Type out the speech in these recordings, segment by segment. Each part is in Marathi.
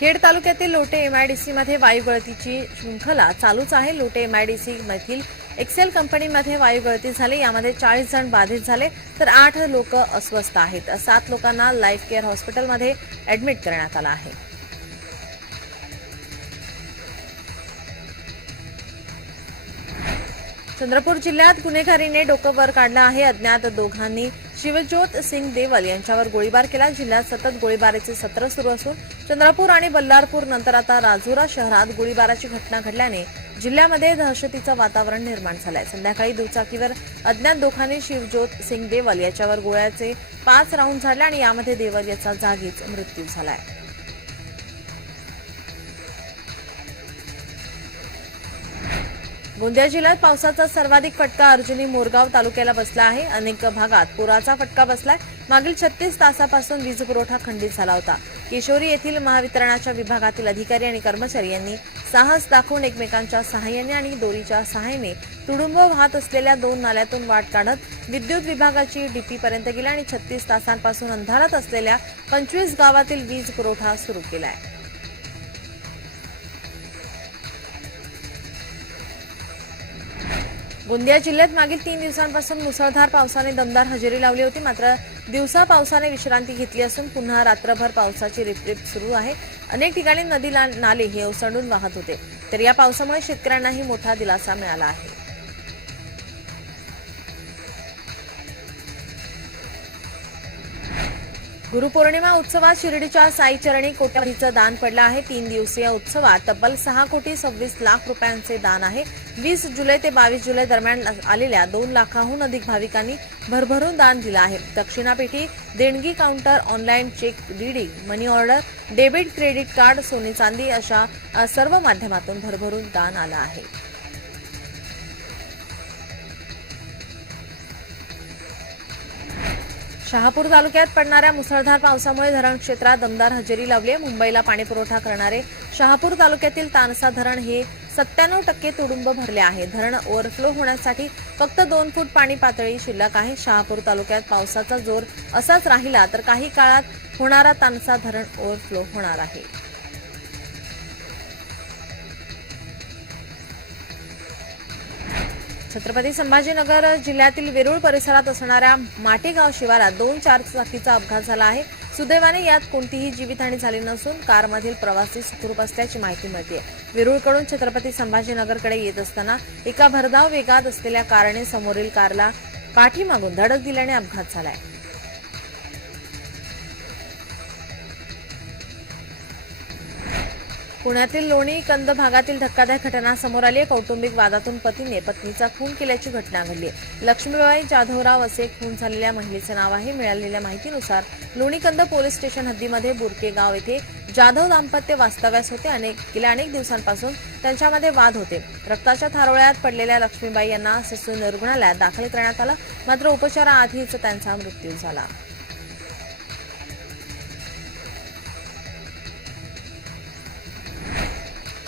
खेड तालुक्यातील लोटे एमआयडीसी मध्ये वायू गळतीची शृंखला चालूच आहे. लोटे एमआयडीसी मधील एक्सेल कंपनीमध्ये वायू गळती झाली. यामध्ये चाळीस जण बाधित झाले तर आठ लोक अस्वस्थ आहेत. सात लोकांना लाईफ केअर हॉस्पिटलमध्ये ऍडमिट करण्यात आलं आहे. चंद्रपूर जिल्ह्यात गुन्हेगारीने डोकं वर काढलं आहे. अज्ञात दोघांनी शिवज्योत सिंग देवल यांच्यावर गोळीबार केला. जिल्ह्यात सतत गोळीबाराचे सत्र सुरू असून चंद्रपूर आणि बल्लारपूर नंतर आता राजुरा शहरात गोळीबाराची घटना घडल्याने जिल्ह्यामध्ये दहशतीचं वातावरण निर्माण झालंय. संध्याकाळी दुचाकीवर अज्ञात दोघांनी शिवज्योत सिंग देवल याच्यावर गोळ्याचे पाच राऊंड झाडले आणि यामध्ये देवल याचा जागीच मृत्यू झालाय. गोंदिया जिल्ह्यात पावसाचा सर्वाधिक फटका अर्जुनी मोरगाव तालुक्याला बसला आहे. अनेक भागात पुराचा फटका बसलाय. मागील छत्तीस तासापासून वीज पुरवठा खंडित झाला होता. किशोरी येथील महावितरणाच्या विभागातील अधिकारी आणि कर्मचारी यांनी साहस दाखवून एकमेकांच्या सहाय्याने आणि दोरीच्या सहाय्याने तुडुंब वाहत असलेल्या दोन नाल्यातून वाट काढत विद्युत विभागाची डीपी पर्यंत गेली आणि छत्तीस तासांपासून अंधारात असलेल्या पंचवीस गावातील वीज पुरवठा सुरू केलाय. गोंदिया जिल्ह्यात मागील तीन दिवसांपासून मुसळधार पावसाने दमदार हजेरी लावली होती. मात्र दिवसा पावसाने विश्रांती घेतली असून पुन्हा रात्रभर पावसाची रिपरिप सुरू आहे. अनेक ठिकाणी नदी नाले हे ओसंडून वाहत होते. तर या पावसामुळे शेतकऱ्यांनाही मोठा दिलासा मिळाला आहे. गुरुपौर्णिमा उत्सवात शिर्डीच्या साईचरणी कोट्यावधीचं दान पडलं आहे. तीन दिवसीय उत्सवात तब्बल सहा कोटी सव्वीस लाख रुपयांचे दान आहे. वीस जुलै ते बावीस जुलै दरम्यान आलेल्या दोन लाखाहून अधिक भाविकांनी भरभरून दान दिलं आहे. दक्षिणापेठी देणगी counter online cheque DD money order debit credit card सोने चांदी अशा सर्व माध्यमातून भरभरून दान आलं आहे. शहापूर तालुक्यात पडणाऱ्या मुसळधार पावसामुळे धरण क्षेत्रात दमदार हजेरी लावली आहे. मुंबईला पाणीपुरवठा करणारे शहापूर तालुक्यातील तानसा धरण हे सत्त्याण्णव टक्के तुडुंब भरले आहे. धरण ओव्हरफ्लो होण्यासाठी फक्त दोन फूट पाणी पातळी शिल्लक आहे. शहापूर तालुक्यात पावसाचा जोर असाच राहिला तर काही काळात होणारा तानसा धरण ओव्हरफ्लो होणार आहे. छत्रपती संभाजीनगर जिल्ह्यातील वेरूळ परिसरात असणाऱ्या माटेगाव शिवारात दोन चारचाकीचा अपघात झाला आहे. सुदैवाने यात कोणतीही जीवितहानी झाली नसून कारमधील प्रवासी सुखरूप असल्याची माहिती मिळते वेरूळकडून छत्रपती संभाजीनगरकडे येत असताना एका भरधाव वेगात असलेल्या कारने समोरील कारला पाठीमागून धडक दिल्याने अपघात झालाय. पुण्यातील लोणी कंद भागातील धक्कादायक घटना समोर आली. आहे कौटुंबिक वादातून पतीने पत्नीचा खून केल्याची घटना घडली. आहे लक्ष्मीबाई जाधवराव असे खून झालेल्या महिलेचं नाव आहे. मिळालेल्या माहितीनुसार लोणीकंद पोलीस स्टेशन हद्दीमध्ये बुरके गाव येथे जाधव दाम्पत्य वास्तव्यास होते. अनेक गेल्या अनेक दिवसांपासून त्यांच्यामध्ये वाद होते. रक्ताच्या थारोळ्यात पडलेल्या लक्ष्मीबाई यांना ससून रुग्णालयात दाखल करण्यात आलं. मात्र उपचाराआधीच त्यांचा मृत्यू झाला.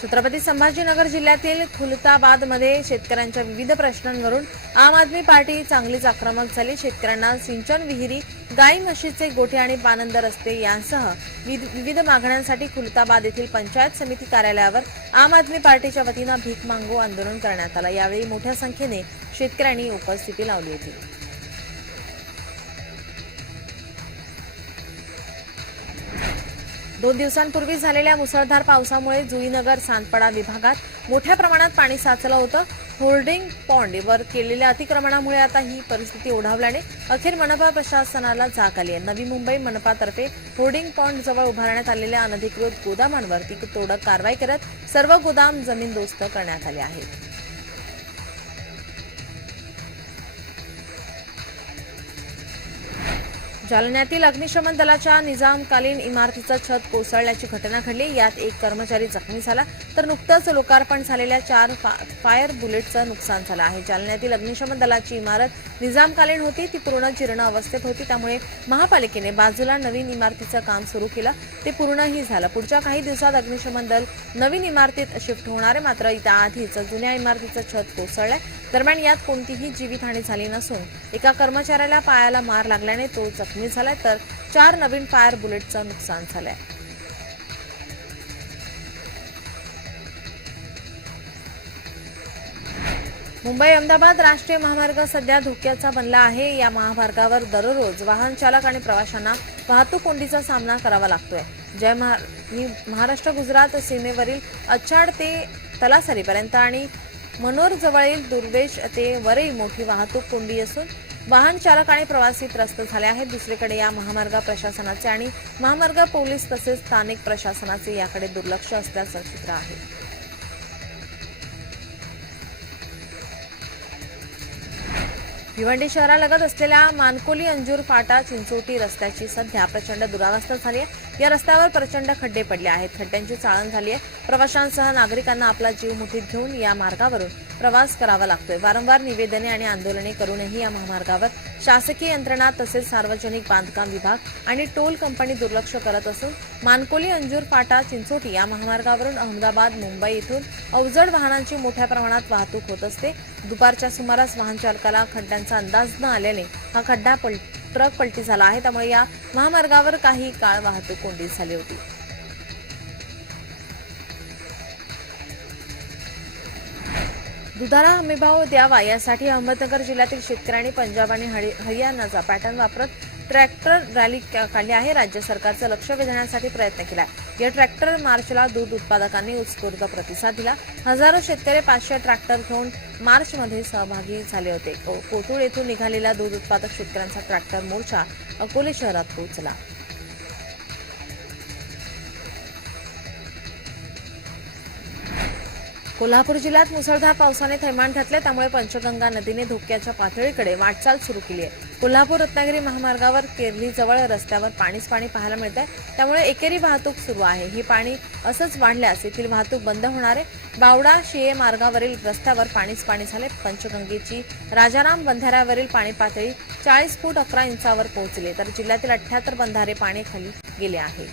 छत्रपती संभाजीनगर जिल्ह्यातील खुलताबादमध्ये शेतकऱ्यांच्या विविध प्रश्नांवरून आम आदमी पार्टी चांगलीच आक्रमक झाली. शेतकऱ्यांना सिंचन विहिरी गाई म्हशीचे गोठे आणि पानंद रस्ते यांसह विविध मागण्यांसाठी खुलताबाद येथील पंचायत समिती कार्यालयावर आम आदमी पार्टीच्या वतीनं भीक मागो आंदोलन करण्यात आलं. यावेळी मोठ्या संख्येने शेतकऱ्यांनी उपस्थिती लावली होती. दोन दिवसांपूर्वी झालेल्या मुसळधार पावसामुळे जुईनगर सांदपडा विभागात मोठ्या प्रमाणात पाणी साचलं होतं. होल्डिंग पॉन्डवर केलेल्या अतिक्रमणामुळे आता ही परिस्थिती ओढावल्याने अखेर मनपा प्रशासनाला जाग आली आहे. नवी मुंबई मनपातर्फे होर्डिंग पॉन्ड जवळ उभारण्यात आलेल्या अनधिकृत गोदामांवरती तोडक कारवाई करत सर्व गोदाम जमीनदोस्त करण्यात आले आहेत. जालन्यातील अग्निशमन दलाच्या निजामकालीन इमारतीचं छत कोसळल्याची घटना घडली. यात एक कर्मचारी जखमी झाला तर नुकतंच लोकार्पण झालेल्या चार फा- फायर बुलेटचं नुकसान झालं आहे. जालन्यातील अग्निशमन दलाची इमारत निजामकालीन होती ती पूर्ण जीर्ण अवस्थेत होती. त्यामुळे महापालिकेने बाजूला नवीन इमारतीचं काम सुरू केलं. ते पूर्णही झालं. पुढच्या काही दिवसात अग्निशमन दल नवीन इमारतीत शिफ्ट होणार आहे. मात्र त्याआधीच जुन्या इमारतीचं छत कोसळलंय. दरम्यान यात कोणतीही जीवितहानी झाली नसून एका कर्मचाऱ्याला पायाला मार लागल्याने तो जखमी झालाय तर चार नवीन फायर बुलेटचं नुकसान झालंय. मुंबई अहमदाबाद राष्ट्रीय महामार्ग सध्या धोक्याचा बनला आहे. या महामार्गावर दररोज वाहन चालक आणि प्रवाशांना वाहतूक कोंडीचा सामना करावा लागतोय. जय महाराष्ट्र गुजरात सीमेवरील अच्छाड ते तलासरीपर्यंत आणि मनोरजवळील दुर्देश दुर्वेश ते वरई मोठी वाहतूक कोंडी असून वाहन चालक आणि प्रवासी त्रस्त झाले आहेत. दुसरीकडे या महामार्ग प्रशासनाचे आणि महामार्ग पोलीस तसेच स्थानिक प्रशासनाचे याकडे दुर्लक्ष असल्याचं चित्र आहे. भिवंडी शहरालगत असलेल्या मानकोली अंजूर फाटा चिंचोटी रस्त्याची सध्या प्रचंड दुरावस्था झाली आहे या रस्त्यावर प्रचंड खड्डे पडले आहेत. खड्ड्यांची चाळण झाली आहे प्रवाशांसह नागरिकांना आपला जीव मुठीत घेऊन या मार्गावरून प्रवास करावा लागतोय. वारंवार निवेदने आणि आंदोलने करूनही या महामार्गावर शासकीय यंत्रणा तसेच सार्वजनिक बांधकाम विभाग आणि टोल कंपनी दुर्लक्ष करत असून मानकोली अंजूर फाटा चिंचोटी या महामार्गावरून अहमदाबाद मुंबई इथून अवजड वाहनांची मोठ्या प्रमाणात वाहतूक होत असते. दुपारच्या सुमारास वाहन चालकाला खड्ड्यांचा अंदाज न आल्याने हा खड्डा पल ट्रक पलटी झाला आहे. त्यामुळे या महामार्गावर काही काळ वाहतूक कोंडीत झाली होती. दुधाला हमीभाव द्यावा यासाठी अहमदनगर जिल्ह्यातील शेतकऱ्यांनी पंजाब आणि हरियाणाचा पॅटर्न वापरत ट्रॅक्टर रॅली काढली आहे. राज्य सरकारचं लक्ष वेधण्यासाठी प्रयत्न केला या ट्रॅक्टर मार्चला दूध उत्पादकांनी उत्स्फूर्त प्रतिसाद दिला. हजारो शेतकरी पाचशे ट्रॅक्टर घेऊन मार्चमध्ये सहभागी झाले होते. को- येथून निघालेला दूध उत्पादक शेतकऱ्यांचा ट्रॅक्टर मोर्चा अकोले शहरात पोहोचला. कोल्हापूर जिल्ह्यात मुसळधार पावसाने थैमान घातले त्यामुळे पंचगंगा नदीने धोक्याच्या पातळीकडे वाटचाल सुरू केली आहे. कोल्हापूर रत्नागिरी महामार्गावर केरलीजवळ रस्त्यावर पाणीच पाणी पाहायला मिळत आहे त्यामुळे एकेरी वाहतूक सुरू आहे. हे पाणी असंच वाढल्यास येथील वाहतूक बंद होणार आहे. बावडा शिये मार्गावरील रस्त्यावर पाणीच पाणी झाले. पंचगंगेची राजाराम बंधाऱ्यावरील पाणी पातळी चाळीस फूट अकरा इंचावर पोहोचली. तर जिल्ह्यातील अठ्ठ्याहत्तर बंधारे पाणी खाली गेले आहे.